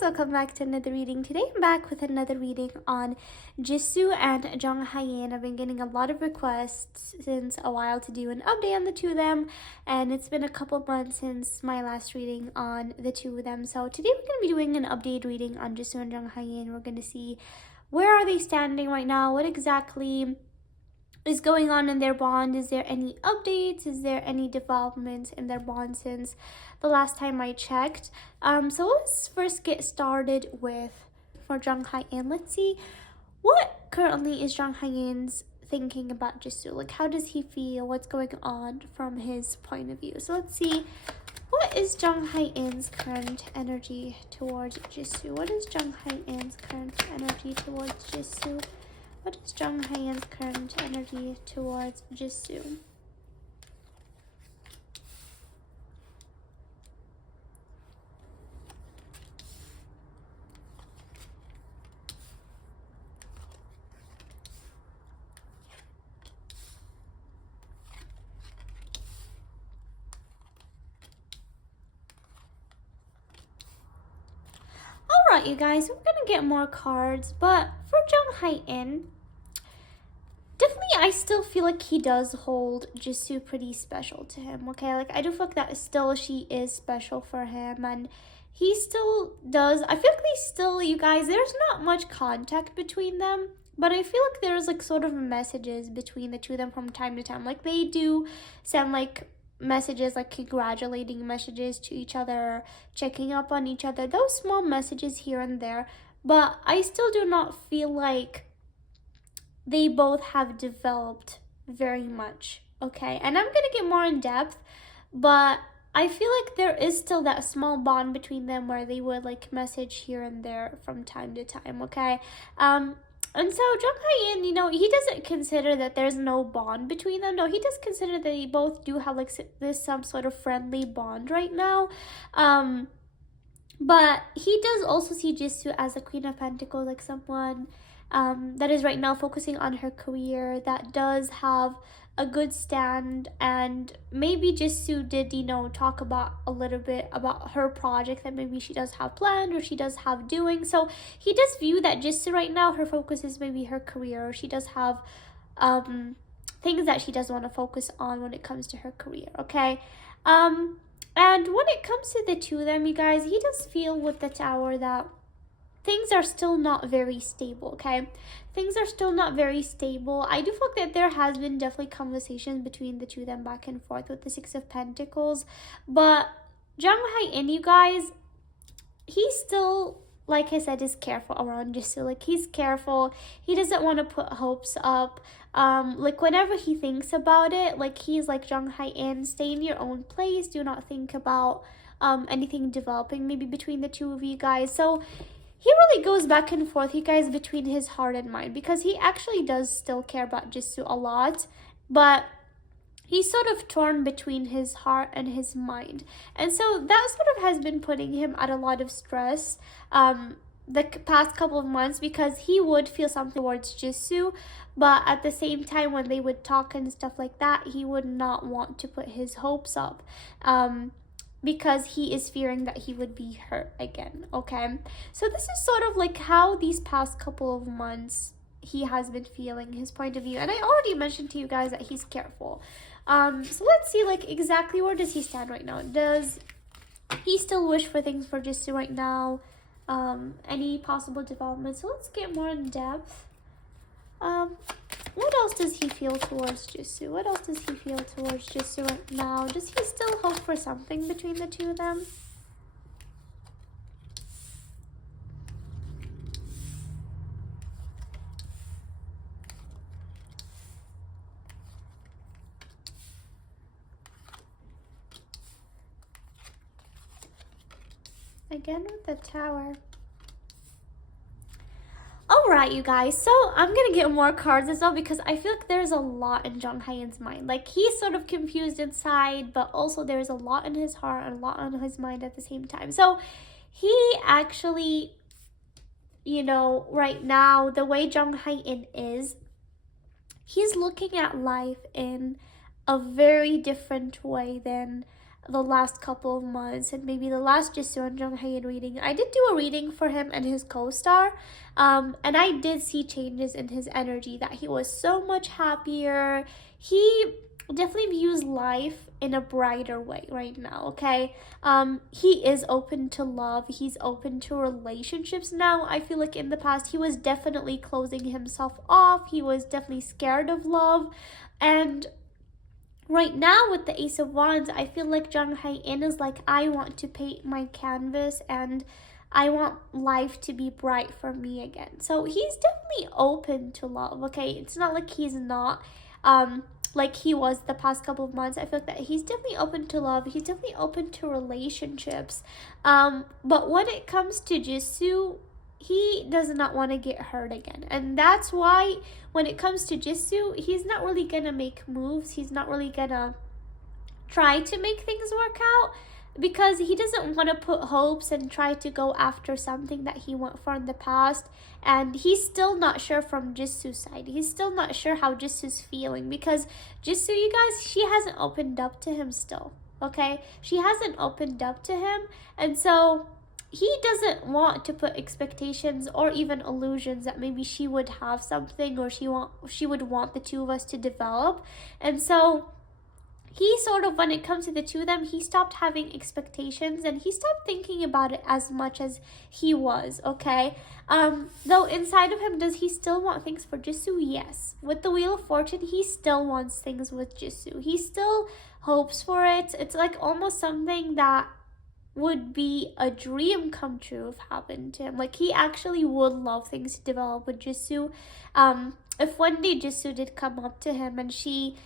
welcome back to another reading. Today I'm back with another reading on Jisoo and Jang Hyen. I've been getting a lot of requests since a while to do an update on the two of them, and it's been a couple months since my last reading on the two of them. So today we're going to be doing an update reading on Jisoo and Jang Hyen. We're going to see where are they standing right now, what exactly is going on in their bond. Is there any updates? Is there any developments in their bond since the last time I checked? So let's first get started with for Jang Hyen. Let's see what currently is Jang Hyen's thinking about Jisoo. Like, how does he feel? What's going on from his point of view? So let's see, what is Jang Hyen's current energy towards Jisoo? What is Jang Hyen's current energy towards Jisoo? What is Jang Hyen's current energy towards Jisu? Alright, you guys, we're gonna get more cards, but for Jang Hyen, definitely I still feel like he does hold Jisu pretty special to him, okay? Like, I do feel like that still she is special for him, and he still does. I feel like they still, you guys, there's not much contact between them, but I feel like there's like sort of messages between the two of them from time to time. Like, they do send like messages, like congratulating messages to each other, checking up on each other, those small messages here and there, but I still do not feel like they both have developed very much, okay? And I'm gonna get more in depth, but I feel like there is still that small bond between them where they would like message here and there from time to time, okay? And so Jung Hyen, you know, he doesn't consider that there's no bond between them. No, he does consider that they both do have like this some sort of friendly bond right now. But he does also see Jisoo as a Queen of Pentacles, like someone that is right now focusing on her career, that does have a good stand, and maybe Jisoo did, you know, talk about a little bit about her project that maybe she does have planned or she does have doing. So he does view that Jisoo right now, her focus is maybe her career, or she does have things that she does want to focus on when it comes to her career, okay? And when it comes to the two of them, you guys, he does feel with the Tower that things are still not very stable, okay? Things are still not very stable. I do feel like that there has been definitely conversations between the two of them back and forth with the Six of Pentacles, but Jang Hyen, you guys, he still, like I said, is careful around Jisoo. Like, he's careful. He doesn't want to put hopes up. Like, whenever he thinks about it, like, he's like, Jang Hyen, stay in your own place. Do not think about anything developing maybe between the two of you guys. So he really goes back and forth, you guys, between his heart and mind, because he actually does still care about Jisoo a lot, but he's sort of torn between his heart and his mind. And so that sort of has been putting him at a lot of stress the past couple of months, because he would feel something towards Jisoo, but at the same time when they would talk and stuff like that, he would not want to put his hopes up. Because he is fearing that he would be hurt again, okay? So this is sort of like how these past couple of months he has been feeling, his point of view. And I already mentioned to you guys that he's careful. So let's see, like, exactly where does he stand right now? Does he still wish for things for Jisoo right now? Any possible developments? So let's get more in depth. What else does he feel towards Jisoo? What else does he feel towards Jisoo right now? Does he still hope for something between the two of them? Again with the Tower. Alright, you guys, so I'm gonna get more cards as well, because I feel like there's a lot in Jang Hyen's mind. Like, he's sort of confused inside, but also there's a lot in his heart and a lot on his mind at the same time. So he actually, you know, right now, the way Jang Hyen is, he's looking at life in a very different way than the last couple of months and maybe the last Jisoo and Jung Hyen reading, I did do a reading for him and his co-star, and I did see changes in his energy, that he was so much happier. He definitely views life in a brighter way right now, okay? He is open to love. He's open to relationships now. I feel like in the past he was definitely closing himself off. He was definitely scared of love. And right now with the Ace of Wands, I feel like Jang Hyen is like, I want to paint my canvas and I want life to be bright for me again. So he's definitely open to love, okay? It's not like he's not. Like he was the past couple of months. I feel like that he's definitely open to love. He's definitely open to relationships. But when it comes to Jisoo, he does not want to get hurt again. And that's why when it comes to Jisoo, he's not really gonna make moves. He's not really gonna try to make things work out, because he doesn't want to put hopes and try to go after something that he went for in the past. And he's still not sure from Jisoo's side. He's still not sure how Jisoo's feeling, because Jisoo, you guys, she hasn't opened up to him still, okay? She hasn't opened up to him, and so he doesn't want to put expectations or even illusions that maybe she would have something, or she would want the two of us to develop. And so he sort of, when it comes to the two of them, he stopped having expectations and he stopped thinking about it as much as he was, okay? Though inside of him, does he still want things for Jisoo? Yes. With the Wheel of Fortune, he still wants things with Jisoo. He still hopes for it. It's like almost something that would be a dream come true if happened to him. Like, he actually would love things to develop with Jisoo. If one day Jisoo did come up to him and she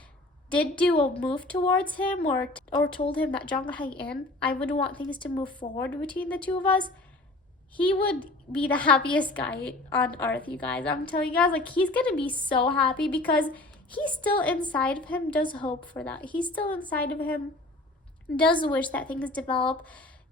did do a move towards him, or told him that Jang Hyen, I would want things to move forward between the two of us, he would be the happiest guy on earth, you guys. I'm telling you guys, like, he's gonna be so happy, because he still inside of him does hope for that. He still inside of him does wish that things develop.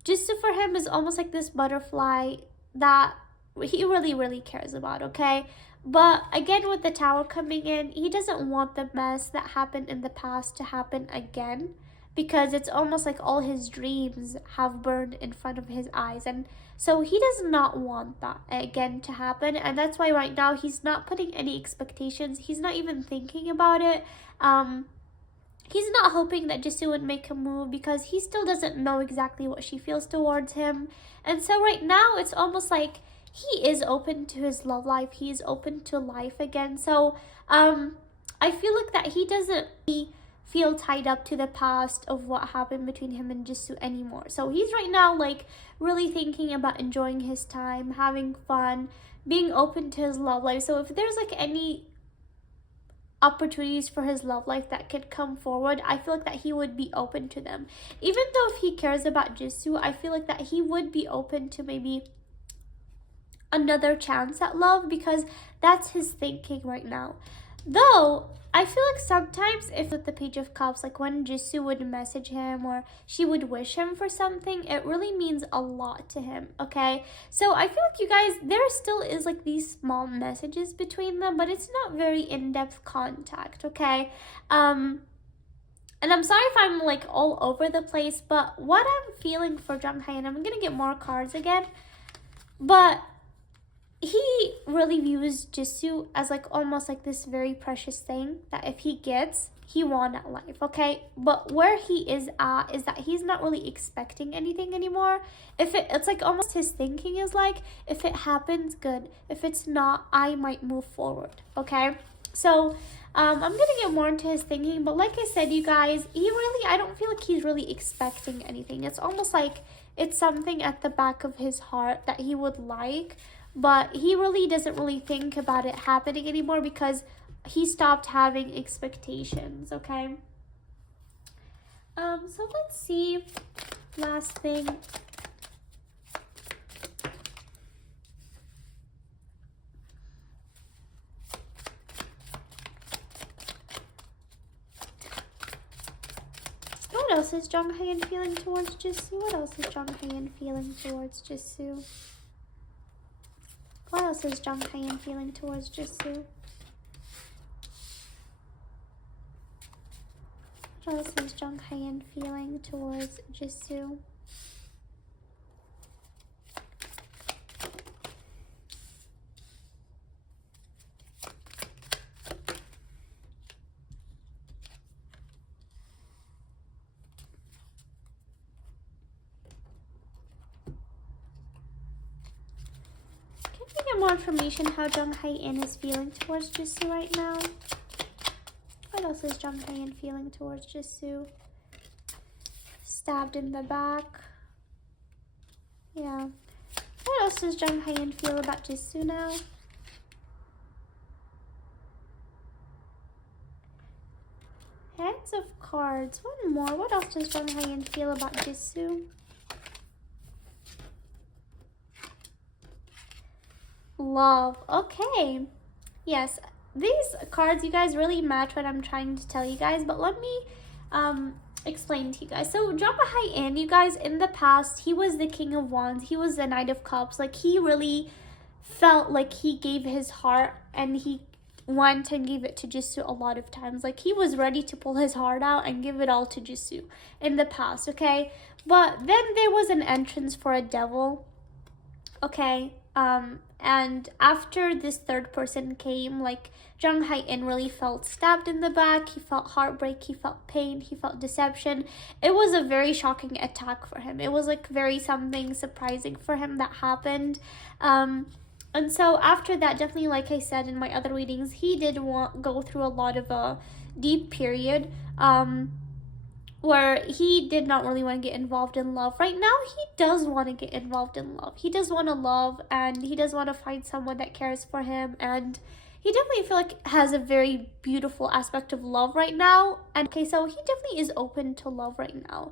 Just for him is almost like this butterfly that he really, really cares about, okay? But again, with the Tower coming in, he doesn't want the mess that happened in the past to happen again, because it's almost like all his dreams have burned in front of his eyes. And so he does not want that again to happen. And that's why right now he's not putting any expectations. He's not even thinking about it. He's not hoping that Jisoo would make a move, because he still doesn't know exactly what she feels towards him. And so right now it's almost like he is open to his love life. He is open to life again. So I feel like that he doesn't feel tied up to the past of what happened between him and Jisoo anymore. So he's right now like really thinking about enjoying his time, having fun, being open to his love life. So if there's like any opportunities for his love life that could come forward, I feel like that he would be open to them. Even though if he cares about Jisoo, I feel like that he would be open to maybe another chance at love, because that's his thinking right now. Though I feel like sometimes, if with the Page of Cups, like when Jisoo would message him or she would wish him for something, it really means a lot to him, okay? So I feel like, you guys, there still is like these small messages between them, but it's not very in-depth contact, okay? And I'm sorry if I'm like all over the place, but what I'm feeling for Jang Hyen, I'm gonna get more cards again, but he really views Jisoo as like almost like this very precious thing that if he gets, he won at life, okay? But where he is at is that he's not really expecting anything anymore. It's like almost his thinking is like, if it happens, good. If it's not, I might move forward, okay? So I'm gonna get more into his thinking, but like I said, you guys, I don't feel like he's really expecting anything. It's almost like it's something at the back of his heart that he would like, but he really doesn't really think about it happening anymore, because he stopped having expectations, okay? So let's see, last thing. What else is Jang Hyen feeling towards Jisoo? What else is Jang Hyen feeling towards Jisoo? What else is Jang Hyen feeling towards Jisoo? What else is Jang Hyen feeling towards Jisoo? Can we get more information how Jang Hyen is feeling towards Jisoo right now? What else is Jang Hyen feeling towards Jisoo? Stabbed in the back. Yeah. What else does Jang Hyen feel about Jisoo now? Hands of cards. One more. What else does Jang Hyen feel about Jisoo? Love. Okay. Yes. These cards, you guys, really match what I'm trying to tell you guys. But let me explain to you guys. So Jang Hyen, you guys, in the past, he was the King of Wands. He was the Knight of Cups. Like, he really felt like he gave his heart and he went and gave it to Jisoo a lot of times. Like, he was ready to pull his heart out and give it all to Jisoo in the past, okay? But then there was an entrance for a devil, okay? And after this third person came, like, Jang Hyen really felt stabbed in the back. He felt heartbreak. He felt pain. He felt deception. It was a very shocking attack for him. It was like very something surprising for him that happened. And so after that, definitely, like I said in my other readings, he did go through a lot of a deep period where he did not really want to get involved in love. Right now, he does want to get involved in love. He does want to love, and he does want to find someone that cares for him, and he definitely feel like has a very beautiful aspect of love right now. And okay, so he definitely is open to love right now.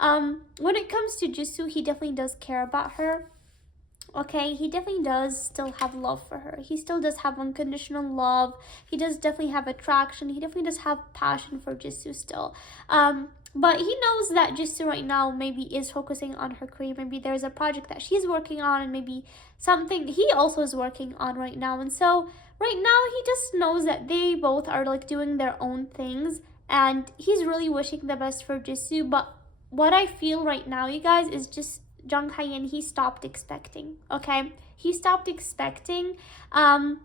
When it comes to Jisoo, he definitely does care about her. Okay, he definitely does still have love for her. He still does have unconditional love. He does definitely have attraction. He definitely does have passion for Jisoo still. But he knows that Jisoo right now maybe is focusing on her career. Maybe there's a project that she's working on, and maybe something he also is working on right now. And so right now he just knows that they both are like doing their own things, and he's really wishing the best for Jisoo. But what I feel right now, you guys, is just Jang Hyen, he stopped expecting, okay? He stopped expecting. And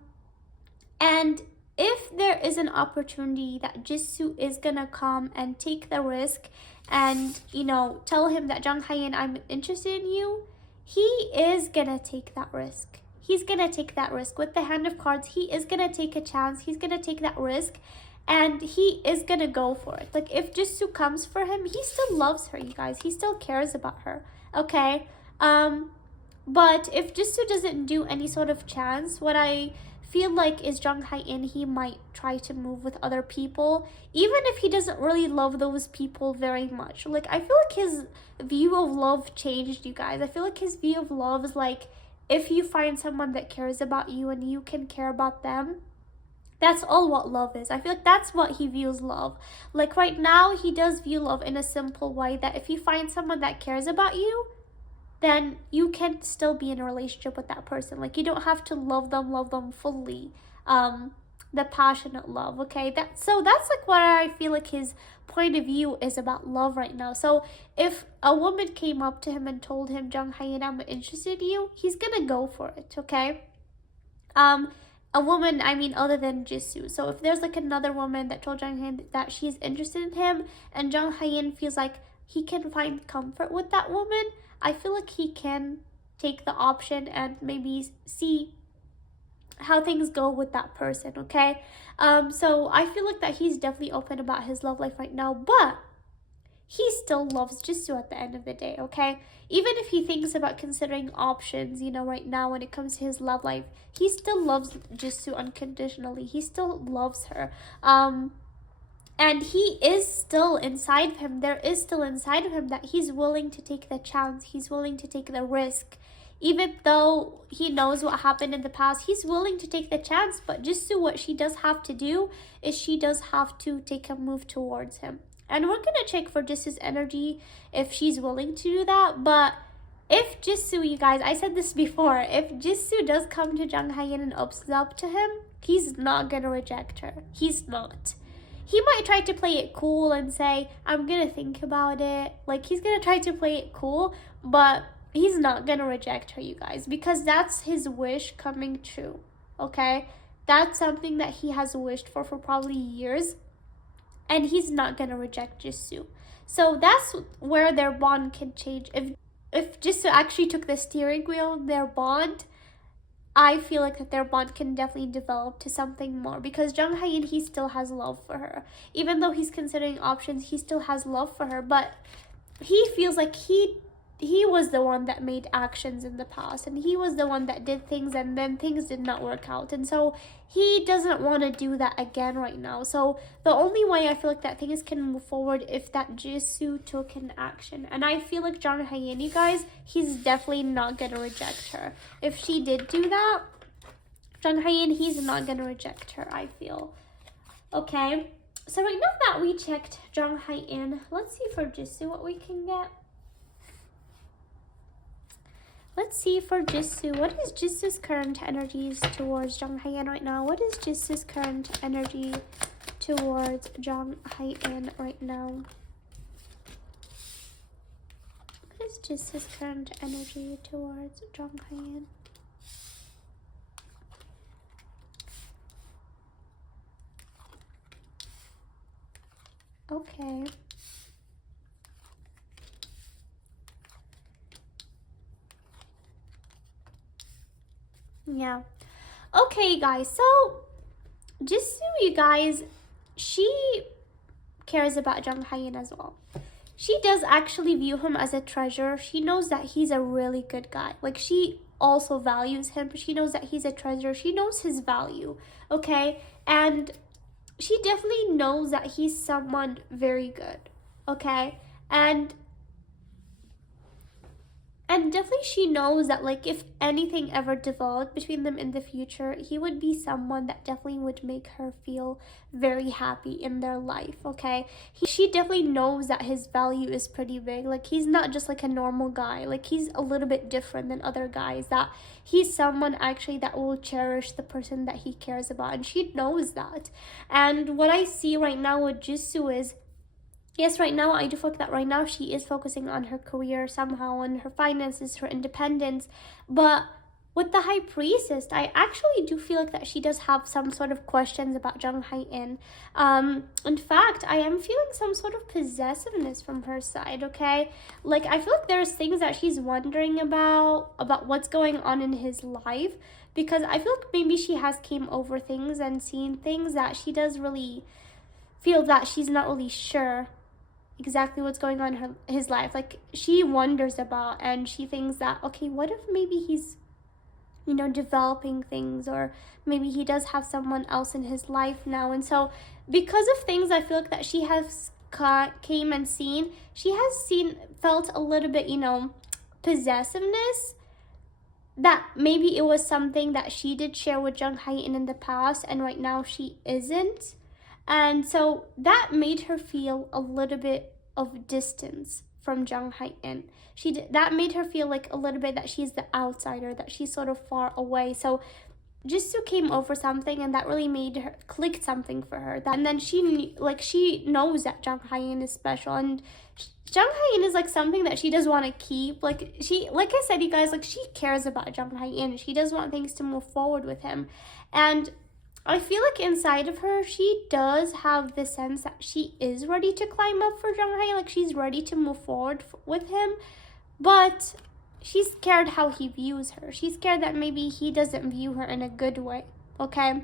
if there is an opportunity that Jisoo is gonna come and take the risk and, you know, tell him that Jang Hyen, I'm interested in you, he is gonna take that risk. He's gonna take that risk. With the Hand of Cards, he is gonna take a chance. He's gonna take that risk. And he is gonna go for it. Like, if Jisoo comes for him, he still loves her, you guys. He still cares about her, okay? But if Jisoo doesn't do any sort of chance, what I feel like is Jang Hyen, he might try to move with other people, even if he doesn't really love those people very much. Like, I feel like his view of love changed, you guys. I feel like his view of love is like, if you find someone that cares about you and you can care about them, that's all what love is. I feel like that's what he views love. Like, right now, he does view love in a simple way, that if you find someone that cares about you, then you can still be in a relationship with that person. Like, you don't have to love them fully. The passionate love, okay? That's like what I feel like his point of view is about love right now. So if a woman came up to him and told him, Jang Hyen, I'm interested in you, he's gonna go for it, okay? A woman, I mean, other than Jisoo. So if there's like another woman that told Jang Hyen that she's interested in him, and Jang Hyen feels like he can find comfort with that woman, I feel like he can take the option and maybe see how things go with that person, okay? So I feel like that he's definitely open about his love life right now, but he still loves Jisoo at the end of the day, okay? Even if he thinks about considering options, you know, right now when it comes to his love life, he still loves Jisoo unconditionally. He still loves her. And he is still inside of him. There is still inside of him that he's willing to take the chance. He's willing to take the risk. Even though he knows what happened in the past, he's willing to take the chance. But Jisoo, what she does have to do is she does have to take a move towards him. And we're going to check for Jisoo's energy if she's willing to do that. But if Jisoo, you guys, I said this before, if Jisoo does come to Jang Hyen and opens up to him, he's not going to reject her. He's not. he might try to play it cool and say, I'm gonna think about it. Like, he's gonna try to play it cool, but he's not gonna reject her, you guys, because that's his wish coming true, okay? That's something that he has wished for probably years, and he's not gonna reject Jisoo. So that's where their bond can change. If Jisoo actually took the steering wheel, their bond, I feel like that their bond can definitely develop to something more, because Jang Hyen, he still has love for her. Even though he's considering options, he still has love for her, but he feels like he was the one that made actions in the past, and he was the one that did things, and then things did not work out, and so he doesn't want to do that again right now. So the only way I feel like that things can move forward if that Jisoo took an action, and I feel like Jang Hyen, you guys, he's definitely not gonna reject her. If she did do that, Jang Hyen, he's not gonna reject her, I feel. Okay, so right now that we checked Jang Hyen, let's see for Jisoo what we can get. Let's see for Jisoo. What is Jisoo's current energies towards Jang Hyen right now? What is Jisoo's current energy towards Jang Hyen right now? What is Jisoo's current energy towards Jang Hyen? Okay. Yeah. Okay, guys. So, Jisoo, you guys, she cares about Jang Hyen as well. She does actually view him as a treasure. She knows that he's a really good guy. Like, she also values him. She knows that he's a treasure. She knows his value, okay? And she definitely knows that he's someone very good, okay? And definitely she knows that, like, if anything ever developed between them in the future, he would be someone that definitely would make her feel very happy in their life, okay? She definitely knows that his value is pretty big. Like, he's not just like a normal guy. Like, he's a little bit different than other guys. That he's someone actually that will cherish the person that he cares about, and she knows that. And what I see right now with Jisoo is, yes, right now, I do feel like that right now she is focusing on her career somehow, on her finances, her independence. But with the High Priestess, I actually do feel like that she does have some sort of questions about Jang Hyen. In fact, I am feeling some sort of possessiveness from her side, okay? Like, I feel like there's things that she's wondering about what's going on in his life, because I feel like maybe she has came over things and seen things that she does really feel that she's not really sure exactly what's going on in his life. Like, she wonders about, and she thinks that, okay, what if maybe he's, you know, developing things, or maybe he does have someone else in his life now. And so because of things I feel like that she has came and seen, she has felt a little bit, you know, possessiveness, that maybe it was something that she did share with Jang Hyen in the past, and right now she isn't. And so that made her feel a little bit of distance from Jang Hyen. That made her feel like a little bit that she's the outsider, that she's sort of far away. So Jisoo came over something, and that really made her click something for her. And then she knows that Jang Hyen is special, and Jang Hyen is like something that she does want to keep. Like I said, you guys, like, she cares about Jang Hyen. She does want things to move forward with him, and I feel like inside of her, she does have the sense that she is ready to climb up for Jang Hyen. Like, she's ready to move forward with him, but she's scared how he views her. She's scared that maybe he doesn't view her in a good way, okay?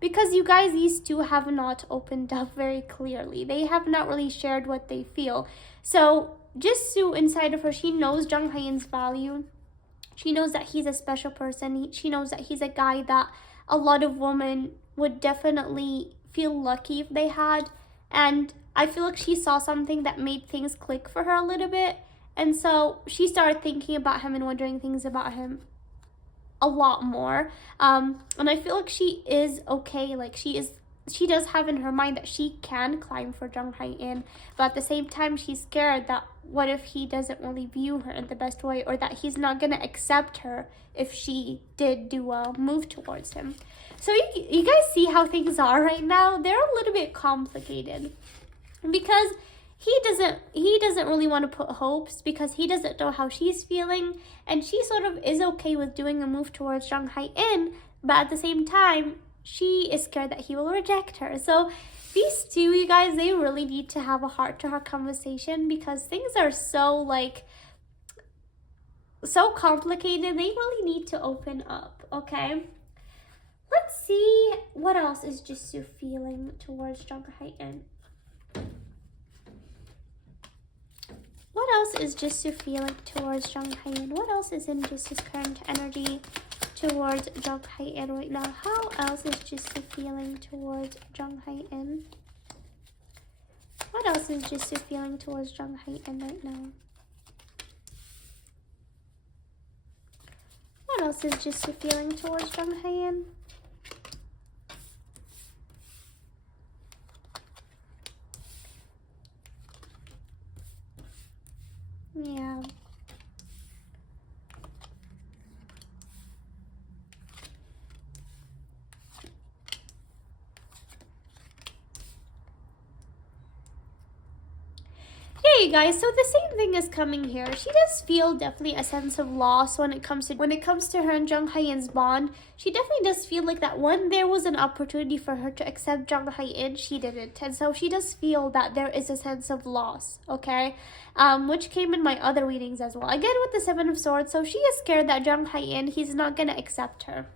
Because you guys, these two have not opened up very clearly. They have not really shared what they feel. So Jisoo, inside of her, she knows Jang Hyen's value. She knows that he's a special person. She knows that he's a guy that a lot of women would definitely feel lucky if they had. And I feel like she saw something that made things click for her a little bit. And so she started thinking about him and wondering things about him a lot more. And I feel like she is okay. Like, she is she does have in her mind that she can climb for Jang Hyen, but at the same time she's scared that what if he doesn't really view her in the best way, or that he's not gonna accept her if she did do a move towards him. So you guys see how things are right now? They're a little bit complicated because he doesn't really want to put hopes because he doesn't know how she's feeling, and she sort of is okay with doing a move towards Jang Hyen, but at the same time she is scared that he will reject her. So these two, you guys, they really need to have a heart-to-heart conversation because things are so complicated. They really need to open up, okay? Let's see what else is Jisoo feeling towards Jang Hyen. What else is Jisoo feeling towards Jang Hyen? What else is in Jisoo's current energy towards Jang Hyen right now? How else is Jisoo feeling towards Jang Hyen? What else is Jisoo feeling towards Jang Hyen right now? What else is Jisoo feeling towards Jang Hyen? Yeah. Yeah, you guys, so the same thing is coming here. She does feel definitely a sense of loss when it comes to her and Jang Hyen's bond. She definitely does feel like that when there was an opportunity for her to accept Jang Hyen, she didn't. And so she does feel that there is a sense of loss, okay? Which came in my other readings as well. Again, with the Seven of Swords, so she is scared that Jang Hyen, he's not gonna accept her.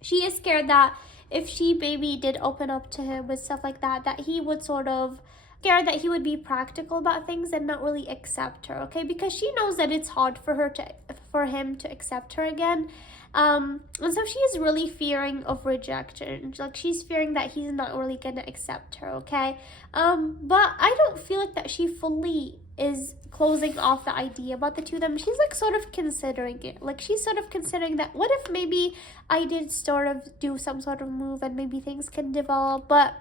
She is scared that if she maybe did open up to him with stuff like that, that he would sort of scared that he would be practical about things and not really accept her, okay? Because she knows that it's hard for him to accept her again. And so she is really fearing of rejection. Like, she's fearing that he's not really gonna accept her, okay? But I don't feel like that she fully is closing off the idea about the two of them. She's like sort of considering it. Like, she's sort of considering that what if maybe I did sort of do some sort of move and maybe things can develop, but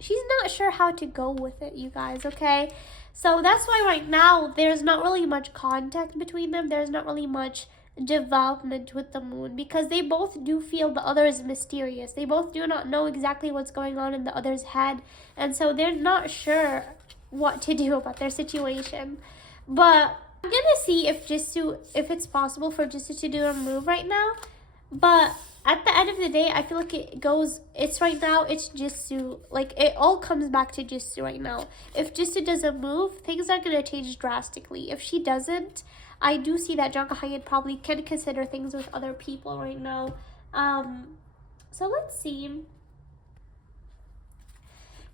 she's not sure how to go with it, you guys, okay? So that's why right now there's not really much contact between them. There's not really much development with the moon because they both do feel the other is mysterious. They both do not know exactly what's going on in the other's head, and so they're not sure what to do about their situation. But I'm gonna see if it's possible for Jisoo to do a move right now. But at the end of the day, I feel like it's right now, it's Jisoo. Like, it all comes back to Jisoo right now. If Jisoo doesn't move, things are going to change drastically. If she doesn't, I do see that Jang Hyen probably can consider things with other people right now. So let's see.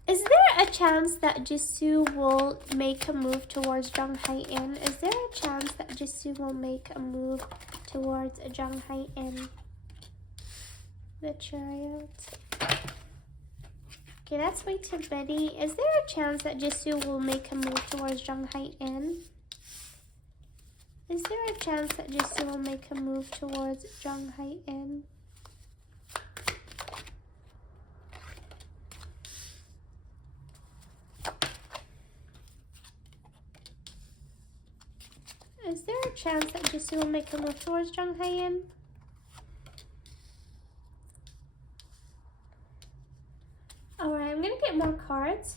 Is there a chance that Jisoo will make a move towards Jang Hyen? Is there a chance that Jisoo will make a move towards Jang Hyen? The Chariot. Okay, that's way too many. Is there a chance that Jisoo will make a move towards Jang Hyen? Is there a chance that Jisoo will make a move towards Jang Hyen? Is there a chance that Jisoo will make a move towards Jang Hyen? Alright, I'm gonna get more cards.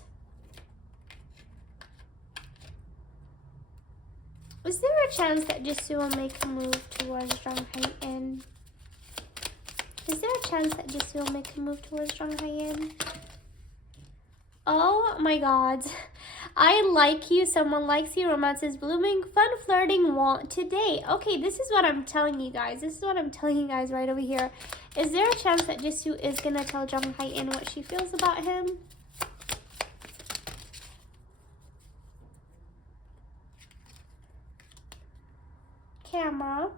Is there a chance that Jisoo will make a move towards Jang Hyen? Is there a chance that Jisoo will make a move towards Jang Hyen? Oh my god. I like you, someone likes you, romance is blooming, fun flirting, want today. Okay, this is what I'm telling you guys. This is what I'm telling you guys right over here. Is there a chance that Jisoo is gonna tell Jang Hyen what she feels about him? Camera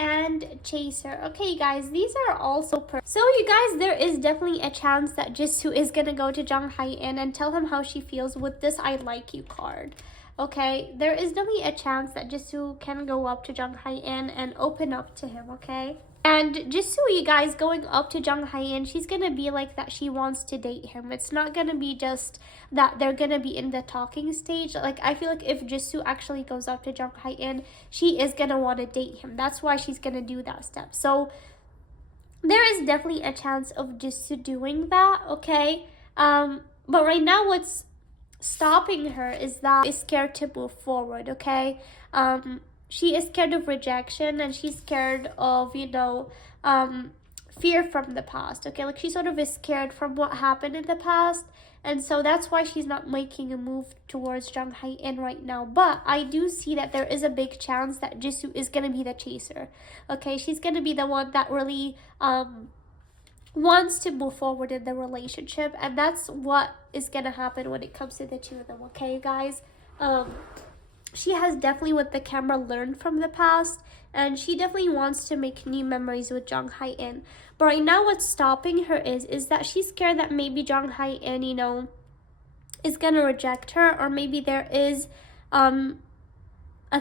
and Chaser. Okay, guys, these are also so you guys, there is definitely a chance that Jisoo is gonna go to Jang Hyen and tell him how she feels with this I like you card. Okay, there is definitely a chance that Jisoo can go up to Jang Hyen and open up to him, okay? And Jisoo, you guys, going up to Jang Hyen, she's gonna be like that she wants to date him. It's not gonna be just that they're gonna be in the talking stage. Like, I feel like if Jisoo actually goes up to Jang Hyen, she is gonna want to date him. That's why she's gonna do that step. So there is definitely a chance of Jisoo doing that, okay? But right now, what's stopping her is that she's scared to move forward, okay? She is scared of rejection, and she's scared of, fear from the past, okay? Like, she sort of is scared from what happened in the past, and so that's why she's not making a move towards Jang Hyen right now. But I do see that there is a big chance that Jisoo is gonna be the chaser, okay? She's gonna be the one that really wants to move forward in the relationship, and that's what is gonna happen when it comes to the two of them, okay, guys? She has definitely, with the camera, learned from the past, and she definitely wants to make new memories with Jang Hyen. But right now, what's stopping her is that she's scared that maybe Jang Hyen, is gonna reject her, or maybe there is a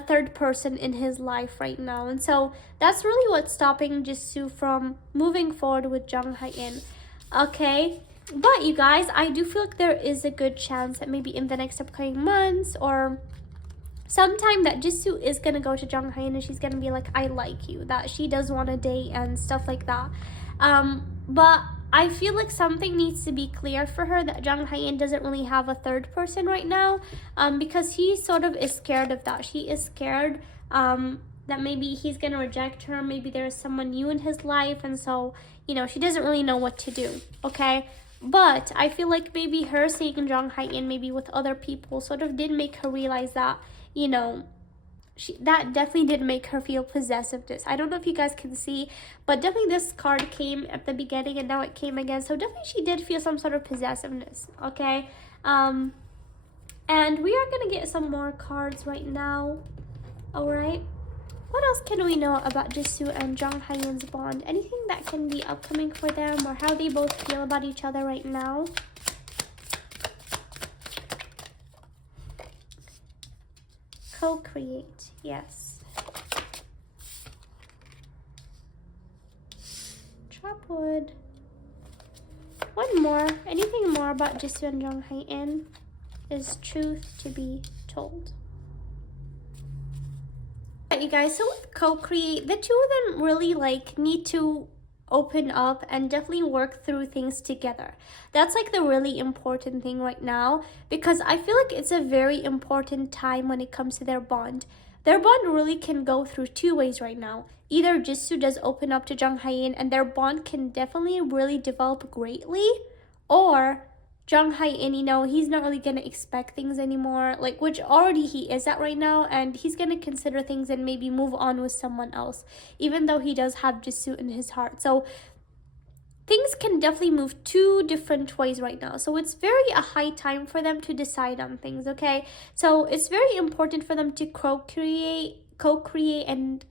third person in his life right now. And so that's really what's stopping Jisoo from moving forward with Jang Hyen, okay? But you guys, I do feel like there is a good chance that maybe in the next upcoming months or sometime that Jisoo is gonna go to Jang Hyen and she's gonna be like, I like you, that she does want to date and stuff like that. But I feel like something needs to be clear for her, that Jang Hyen doesn't really have a third person right now, because he sort of is scared of that. She is scared that maybe he's gonna reject her, maybe there's someone new in his life, and so, she doesn't really know what to do, okay? But I feel like maybe her seeing Jang Hyen maybe with other people sort of did make her realize that, that definitely did make her feel possessiveness. I don't know if you guys can see, but definitely this card came at the beginning and now it came again. So definitely she did feel some sort of possessiveness, okay? And we are going to get some more cards right now, all right? What else can we know about Jisoo and Jang Hyen's bond? Anything that can be upcoming for them, or how they both feel about each other right now? Co-create, yes. Chop wood. One more. Anything more about Jisoo and Jang Hyen? Is truth to be told? You guys, so with co-create, the two of them really need to open up and definitely work through things together. That's the really important thing right now, because I feel like it's a very important time when it comes to their bond. Their bond really can go through two ways right now. Either Jisoo does open up to Jang Hyen and their bond can definitely really develop greatly, or Jang Hyen, he's not really gonna expect things anymore, which already he is at right now, and he's gonna consider things and maybe move on with someone else, even though he does have Jisoo in his heart. So things can definitely move two different ways right now. So it's very a high time for them to decide on things, okay? So it's very important for them to co-create, and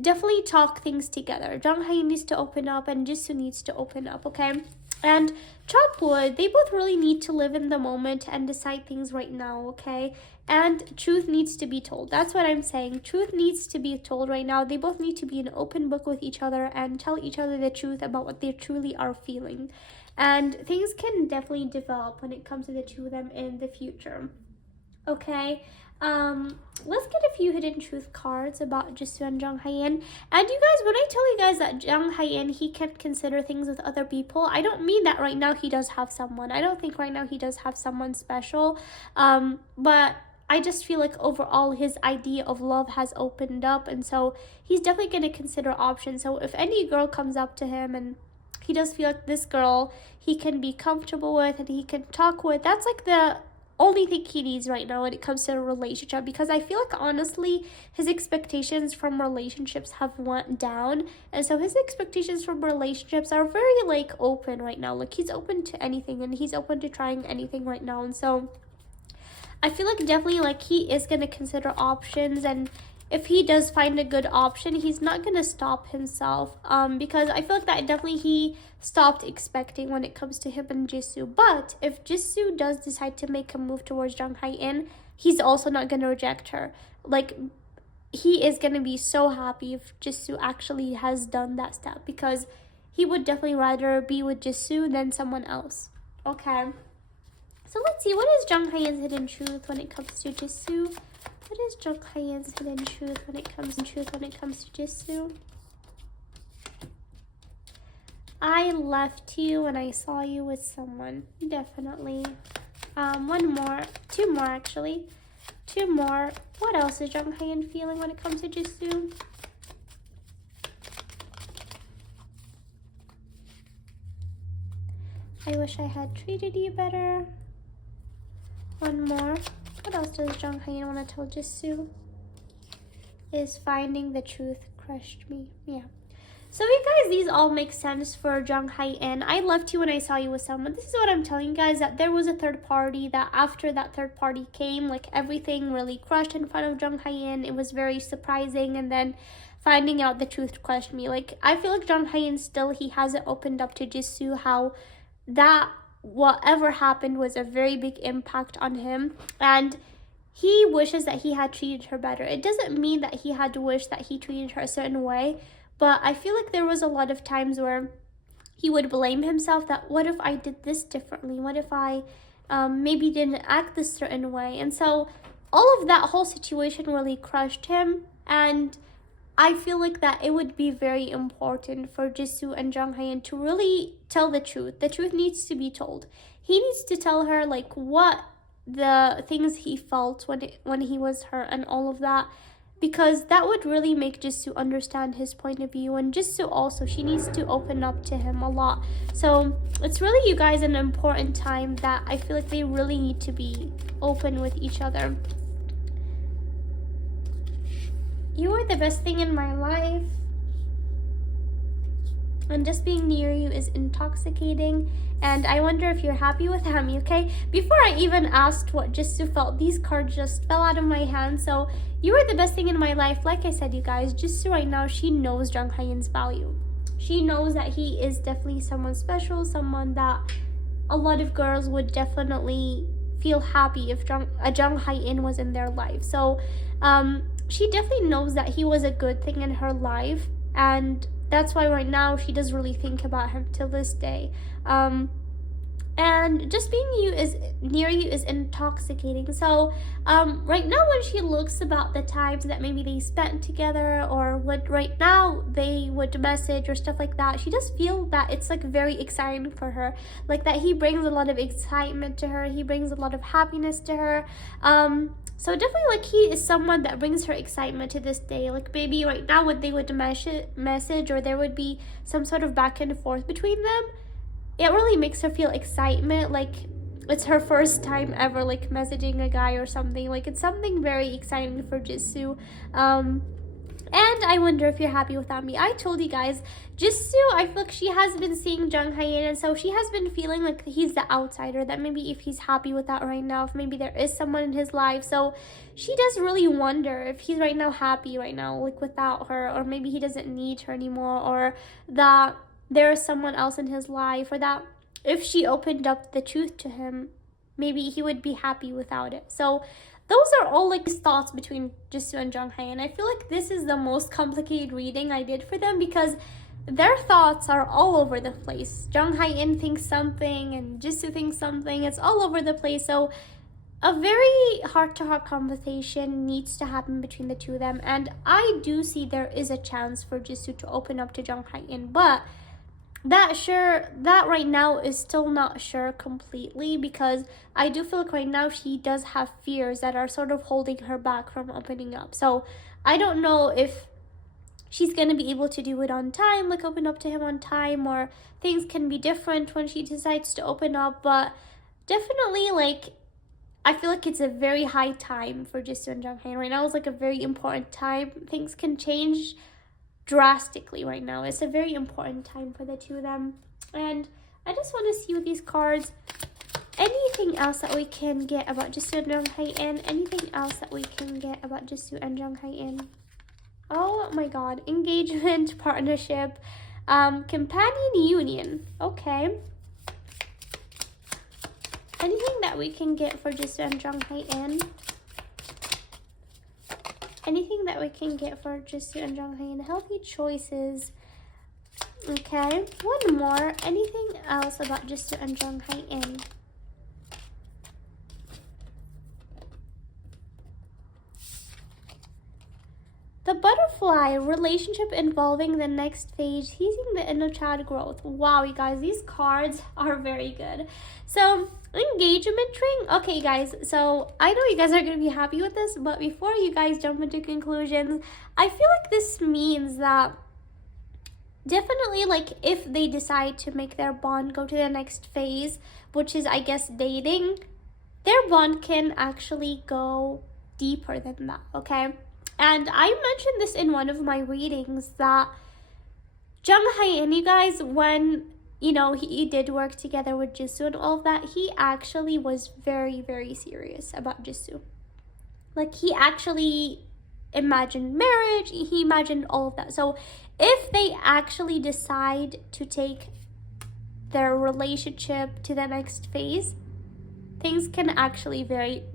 definitely talk things together. Jang Hyen needs to open up and Jisoo needs to open up, okay? And chop wood, they both really need to live in the moment and decide things right now, okay? And truth needs to be told. That's what I'm saying. Truth needs to be told right now. They both need to be an open book with each other and tell each other the truth about what they truly are feeling. And things can definitely develop when it comes to the two of them in the future, okay? Let's get a few hidden truth cards about Jisoo and Jang Hyen. And you guys, when I tell you guys that Jang Hyen, he can consider things with other people, I don't mean that right now he does have someone. I don't think right now he does have someone special. But I just feel like overall his idea of love has opened up, and so he's definitely going to consider options. So if any girl comes up to him and he does feel like this girl he can be comfortable with and he can talk with, that's the only thing he needs right now when it comes to a relationship, because I feel like honestly his expectations from relationships have went down, and so his expectations from relationships are very open right now. He's open to anything and he's open to trying anything right now, and so I feel like definitely he is going to consider options, and if he does find a good option, he's not going to stop himself, because I feel like that definitely he stopped expecting when it comes to him and Jisoo. But if Jisoo does decide to make a move towards Jang Hyen, he's also not going to reject her. he is going to be so happy if Jisoo actually has done that step, because he would definitely rather be with Jisoo than someone else. Okay. So let's see, what is Jang Hyen's hidden truth when it comes to Jisoo? What is Jang Hyen's hidden truth when it comes to Jisoo? I left you when I saw you with someone. Definitely. One more. Two more, actually. Two more. What else is Jang Hyen feeling when it comes to Jisoo? I wish I had treated you better. One more. What else does Jang Hyen want to tell Jisoo? Is finding the truth crushed me. Yeah. So you guys, these all make sense for Jang Hyen. I left you when I saw you with someone. This is what I'm telling you guys, that there was a third party, that after that third party came, like everything really crushed in front of Jang Hyen. It was very surprising, and then finding out the truth crushed me. Like, I feel like Jang Hyen still, he hasn't opened up to Jisoo how that whatever happened was a very big impact on him, and he wishes that he had treated her better. It doesn't mean that he had to wish that he treated her a certain way, but I feel like there was a lot of times where he would blame himself, that what if I did this differently? What if I maybe didn't act this certain way? And so all of that whole situation really crushed him, and I feel like that it would be very important for Jisoo and Jang Hyen to really tell the truth. The truth needs to be told. He needs to tell her like what the things he felt when he was hurt and all of that, because that would really make Jisoo understand his point of view. And Jisoo also, she needs to open up to him a lot. So it's really, you guys, an important time that I feel like they really need to be open with each other. You are the best thing in my life, and just being near you is intoxicating, and I wonder if you're happy without me. Okay, before I even asked what Jisoo felt, these cards just fell out of my hand. So you are the best thing in my life. Like I said, you guys, Jisoo right now, she knows Jang Hyen's value. She knows that he is definitely someone special, someone that a lot of girls would definitely feel happy if Jang Hyen was in their life. So she definitely knows that he was a good thing in her life, and that's why right now she does really think about him till this day. And just being near you is intoxicating. So right now, when she looks about the times that maybe they spent together, or what right now they would message or stuff like that, she does feel that it's like very exciting for her, like that he brings a lot of excitement to her, he brings a lot of happiness to her. So definitely, like, he is someone that brings her excitement to this day. Like, maybe right now when they would message, or there would be some sort of back and forth between them, it really makes her feel excitement, like it's her first time ever like messaging a guy or something. Like, it's something very exciting for Jisoo. And I wonder if you're happy without me. I told you guys, Jisoo, I feel like she has been seeing Jang Hyen, and so she has been feeling like he's the outsider, that maybe if he's happy with that right now, if maybe there is someone in his life. So she does really wonder if he's right now happy right now, like without her, or maybe he doesn't need her anymore, or that there is someone else in his life, or that if she opened up the truth to him, maybe he would be happy without it. So those are all like thoughts between Jisoo and Jang Hyen. I feel like this is the most complicated reading I did for them, because their thoughts are all over the place. Jang Hyen thinks something and Jisoo thinks something. It's all over the place. So a very heart-to-heart conversation needs to happen between the two of them. And I do see there is a chance for Jisoo to open up to Jang Hyen, but that right now is still not sure completely, because I do feel like right now she does have fears that are sort of holding her back from opening up. So I don't know if she's going to be able to do it on time, like open up to him on time, or things can be different when she decides to open up. But definitely, like, I feel like it's a very high time for Jisoo and Jang Hyen. Right now is like a very important time. Things can change drastically right now. It's a very important time for the two of them. And I just want to see with these cards, anything else that we can get about Jisoo and Jang Hyen? Anything else that we can get about Jisoo and Jang Hyen? Oh my god. Engagement, partnership, companion union. Okay. Anything that we can get for Jisoo and Jang Hyen? Anything that we can get for Jisoo and Jang Hyen. Healthy choices. Okay, one more. Anything else about Jisoo and Jang Hyen? The butterfly, relationship involving the next phase, teasing the inner child growth. Wow, you guys, these cards are very good. So, engagement ring. Okay, guys, so I know you guys are going to be happy with this, but before you guys jump into conclusions, I feel like this means that definitely, like, if they decide to make their bond go to the next phase, which is, I guess, dating, their bond can actually go deeper than that, okay? And I mentioned this in one of my readings that Jung Hyen, you guys, when, you know, he did work together with Jisoo and all of that, he actually was very, very serious about Jisoo. Like, he actually imagined marriage, he imagined all of that. So if they actually decide to take their relationship to the next phase, things can actually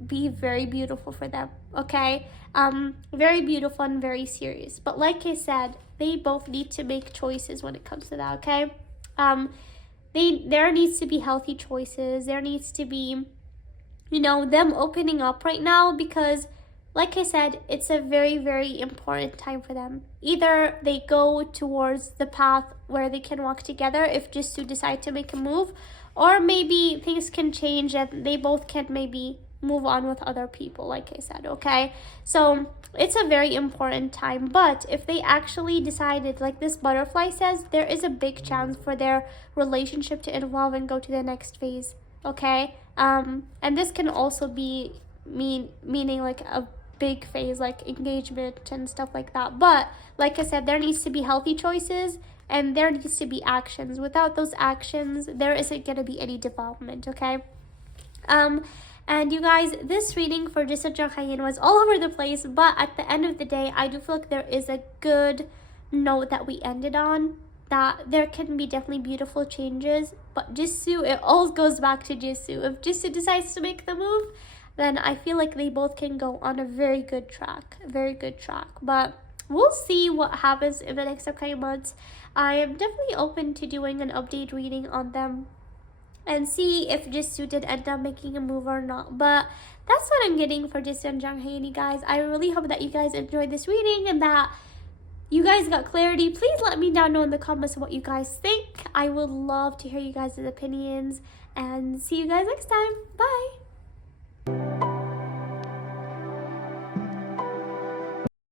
be very beautiful for them, okay? Very beautiful and very serious. But like I said, they both need to make choices when it comes to that, okay? There needs to be healthy choices. There needs to be, you know, them opening up right now, because like I said, it's a very, very important time for them. Either they go towards the path where they can walk together if Jisoo decide to make a move, or maybe things can change and they both can maybe move on with other people, like I said, okay? So it's a very important time. But if they actually decided, like this butterfly says, there is a big chance for their relationship to evolve and go to the next phase, okay? And this can also be meaning like a big phase, like engagement and stuff like that. But like I said, there needs to be healthy choices and there needs to be actions. Without those actions, there isn't going to be any development, okay? And you guys, this reading for Jisoo and Jang Hyen was all over the place, but at the end of the day, I do feel like there is a good note that we ended on, that there can be definitely beautiful changes, but Jisoo, it all goes back to Jisoo. If Jisoo decides to make the move, then I feel like they both can go on a very good track. But we'll see what happens in the next upcoming months. I am definitely open to doing an update reading on them and see if Jisoo did end up making a move or not. But that's what I'm getting for Jisoo and Jang Hyen, you guys. I really hope that you guys enjoyed this reading and that you guys got clarity. Please let me down know in the comments what you guys think. I would love to hear you guys' opinions, and see you guys next time. Bye!